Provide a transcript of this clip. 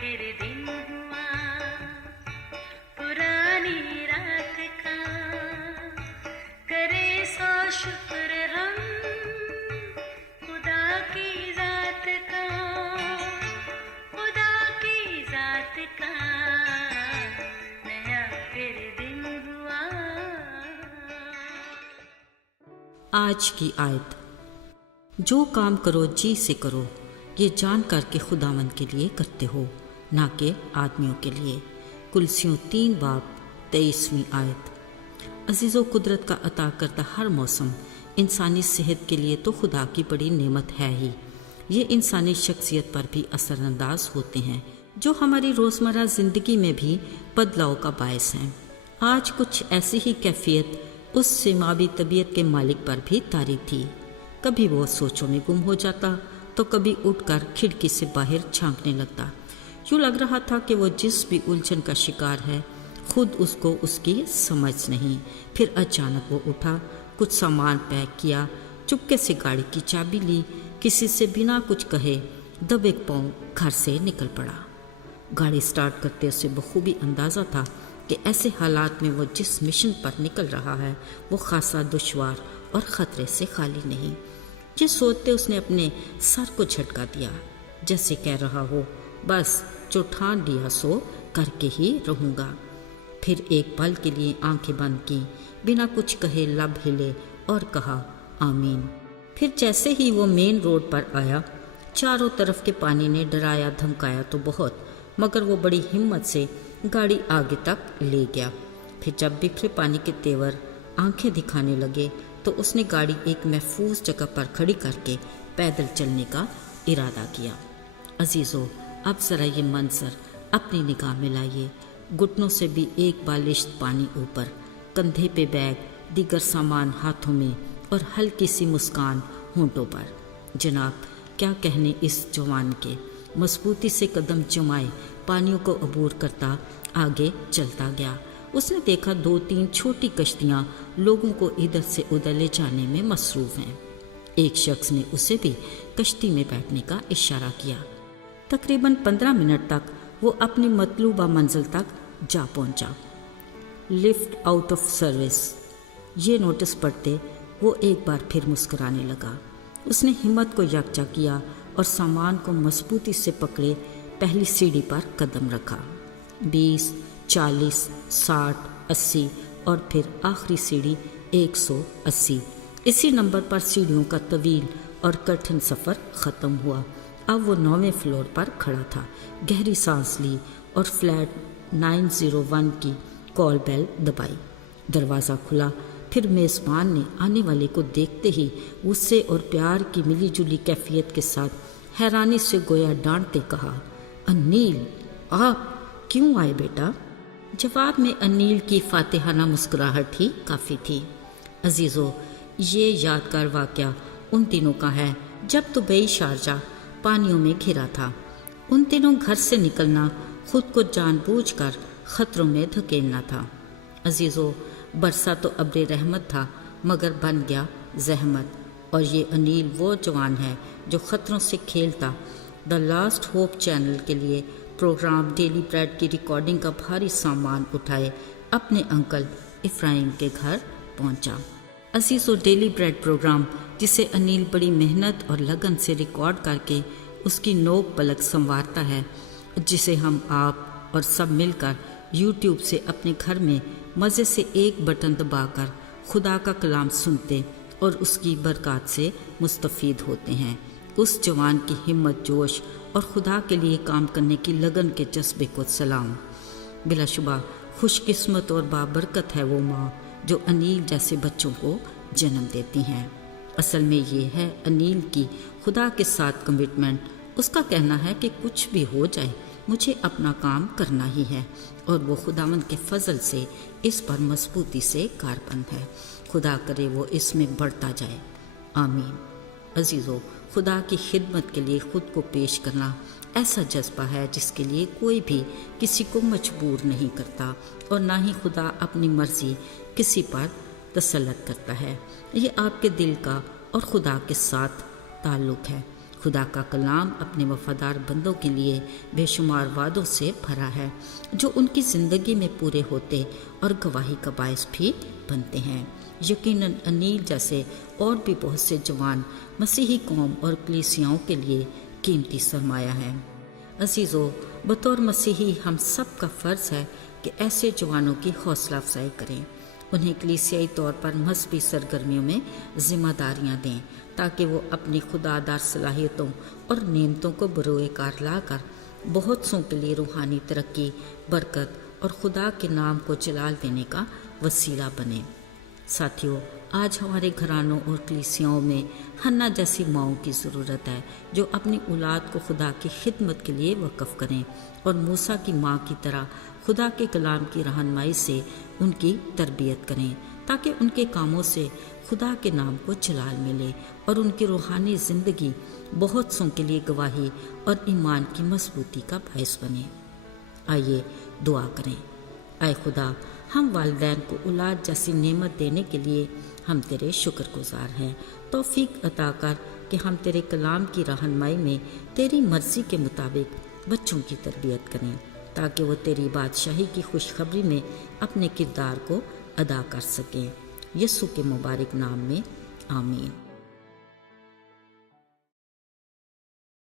फिर दिन हुआ पुरानी रात का, करे सो शुक्र हम खुदा की जात का, खुदा की जात का, नया फिर दिन हुआ। आज की आयत, जो काम करो जी से करो, ये जान कर के खुदावंद के लिए करते हो, ना कि आदमियों के लिए। कुलसियों 3 बाब 23वीं आयत। अजीज़ों, कुदरत का अता करता हर मौसम इंसानी सेहत के लिए तो खुदा की बड़ी नेमत है ही। ये इंसानी शख्सियत पर भी असरअंदाज होते हैं, जो हमारी रोज़मर्रा ज़िंदगी में भी बदलाव का बायस हैं। आज कुछ ऐसी ही कैफियत उस सिमावी तबीयत के मालिक पर भी तारी थी। कभी वो सोचों में गुम हो जाता तो कभी उठकर खिड़की से बाहर झांकने लगता। यूँ लग रहा था कि वो जिस भी उलझन का शिकार है, खुद उसको उसकी समझ नहीं। फिर अचानक वो उठा, कुछ सामान पैक किया, चुपके से गाड़ी की चाबी ली, किसी से बिना कुछ कहे दबे पांव घर से निकल पड़ा। गाड़ी स्टार्ट करते उसे बखूबी अंदाज़ा था कि ऐसे हालात में वो जिस मिशन पर निकल रहा है वो खासा दुश्वार और ख़तरे से खाली नहीं। ये सोचते उसने अपने सर को झटका दिया, जैसे कह रहा हो, बस जो ठान लिया सो करके ही रहूँगा। फिर एक पल के लिए आंखें बंद की, बिना कुछ कहे लब हिले और कहा आमीन। फिर जैसे ही वो मेन रोड पर आया, चारों तरफ के पानी ने डराया धमकाया तो बहुत, मगर वो बड़ी हिम्मत से गाड़ी आगे तक ले गया। फिर जब बिखरे पानी के तेवर आंखें दिखाने लगे तो उसने गाड़ी एक महफूज जगह पर खड़ी करके पैदल चलने का इरादा किया। अजीज़ों, अब ज़रा ये मंजर अपनी निगाह में लाइए। घुटनों से भी एक बालिश्त पानी ऊपर, कंधे पे बैग, दीगर सामान हाथों में और हल्की सी मुस्कान होंठों पर। जनाब, क्या कहने इस जवान के। मजबूती से कदम जमाए पानियों को अबूर करता आगे चलता गया। उसने देखा 2-3 छोटी कश्तियाँ लोगों को इधर से उधर ले जाने में मसरूफ़ हैं। एक शख्स ने उसे भी कश्ती में बैठने का इशारा किया। तकरीबन 15 मिनट तक वो अपनी मतलूबा मंजिल तक जा पहुंचा। लिफ्ट आउट ऑफ सर्विस, ये नोटिस पढ़ते वो एक बार फिर मुस्कुराने लगा। उसने हिम्मत को यकजा किया और सामान को मजबूती से पकड़े पहली सीढ़ी पर कदम रखा। 20, 40, 60, 80 और फिर आखिरी सीढ़ी 180। इसी नंबर पर सीढ़ियों का तवील और कठिन सफ़र ख़त्म हुआ। अब वो 9वें फ्लोर पर खड़ा था। गहरी सांस ली और फ्लैट 901 की कॉल बेल दबाई। दरवाज़ा खुला। फिर मेज़बान ने आने वाले को देखते ही गुस्से और प्यार की मिलीजुली कैफियत के साथ हैरानी से गोया डांटते कहा, अनील, आप क्यों आए बेटा? जवाब में अनील की फातिहाना मुस्कुराहट ही काफ़ी थी। अजीज़ों, ये यादगार वाक़या उन दिनों का है जब दुबई शारजा पानियों में घिरा था। उन दिनों घर से निकलना खुद को जानबूझकर ख़तरों में धकेलना था। अजीज़ों, बरसा तो अब्रे रहमत था मगर बन गया जहमत। और ये अनील वो जवान है जो ख़तरों से खेलता द लास्ट होप चैनल के लिए प्रोग्राम डेली ब्रेड की रिकॉर्डिंग का भारी सामान उठाए अपने अंकल इफ्राहिम के घर पहुंचा। अजीज़ों, डेली ब्रेड प्रोग्राम जिसे अनील बड़ी मेहनत और लगन से रिकॉर्ड करके उसकी नोक पलक संवारता है, जिसे हम आप और सब मिलकर यूट्यूब से अपने घर में मज़े से एक बटन दबाकर खुदा का कलाम सुनते और उसकी बरकत से मुस्तफ़ीद होते हैं। उस जवान की हिम्मत, जोश और खुदा के लिए काम करने की लगन के जज्बे को सलाम। बिलाशुबा खुशकिस्मत और बाबरकत है वो माँ जो अनील जैसे बच्चों को जन्म देती हैं। असल में ये है अनील की खुदा के साथ कमिटमेंट। उसका कहना है कि कुछ भी हो जाए मुझे अपना काम करना ही है, और वो खुदावंद के फजल से इस पर मजबूती से कारबंद है। खुदा करे वो इसमें बढ़ता जाए, आमीन। अजीज़ों, खुदा की खिदमत के लिए ख़ुद को पेश करना ऐसा जज्बा है जिसके लिए कोई भी किसी को मजबूर नहीं करता और ना ही खुदा अपनी मर्ज़ी किसी पर तसल्लत करता है। ये आपके दिल का और खुदा के साथ ताल्लुक़ है। خدا کا کلام اپنے وفادار بندوں کے لیے بے شمار وعدوں سے بھرا ہے جو ان کی زندگی میں پورے ہوتے اور گواہی کا باعث بھی بنتے ہیں۔ یقیناً انیل جیسے اور بھی بہت سے جوان مسیحی قوم اور کلیسیاؤں کے لیے قیمتی سرمایہ ہیں۔ عزیزو، بطور مسیحی ہم سب کا فرض ہے کہ ایسے جوانوں کی حوصلہ افزائی کریں، انہیں کلیسیائی طور پر مذہبی سرگرمیوں میں ذمہ داریاں دیں تاکہ وہ اپنی خدادار صلاحیتوں اور نعمتوں کو بروئے کار لا کر بہت سوں کے لیے روحانی ترقی، برکت اور خدا کے نام کو جلال دینے کا وسیلہ بنے۔ ساتھیو، آج ہمارے گھرانوں اور کلیسیاؤں میں حنا جیسی ماؤں کی ضرورت ہے جو اپنی اولاد کو خدا کی خدمت کے لیے وقف کریں اور موسیٰ کی ماں کی طرح خدا کے کلام کی رہنمائی سے ان کی تربیت کریں تاکہ ان کے کاموں سے خدا کے نام کو جلال ملے اور ان کی روحانی زندگی بہت سوں کے لیے گواہی اور ایمان کی مضبوطی کا باعث بنے۔ آئیے دعا کریں۔ اے خدا، ہم والدین کو اولاد جیسی نعمت دینے کے لیے ہم تیرے شکر گزار ہیں۔ توفیق عطا کر کہ ہم تیرے کلام کی رہنمائی میں تیری مرضی کے مطابق بچوں کی تربیت کریں تاکہ وہ تیری بادشاہی کی خوشخبری میں اپنے کردار کو ادا کر سکیں۔ یسوع کے مبارک نام میں آمین۔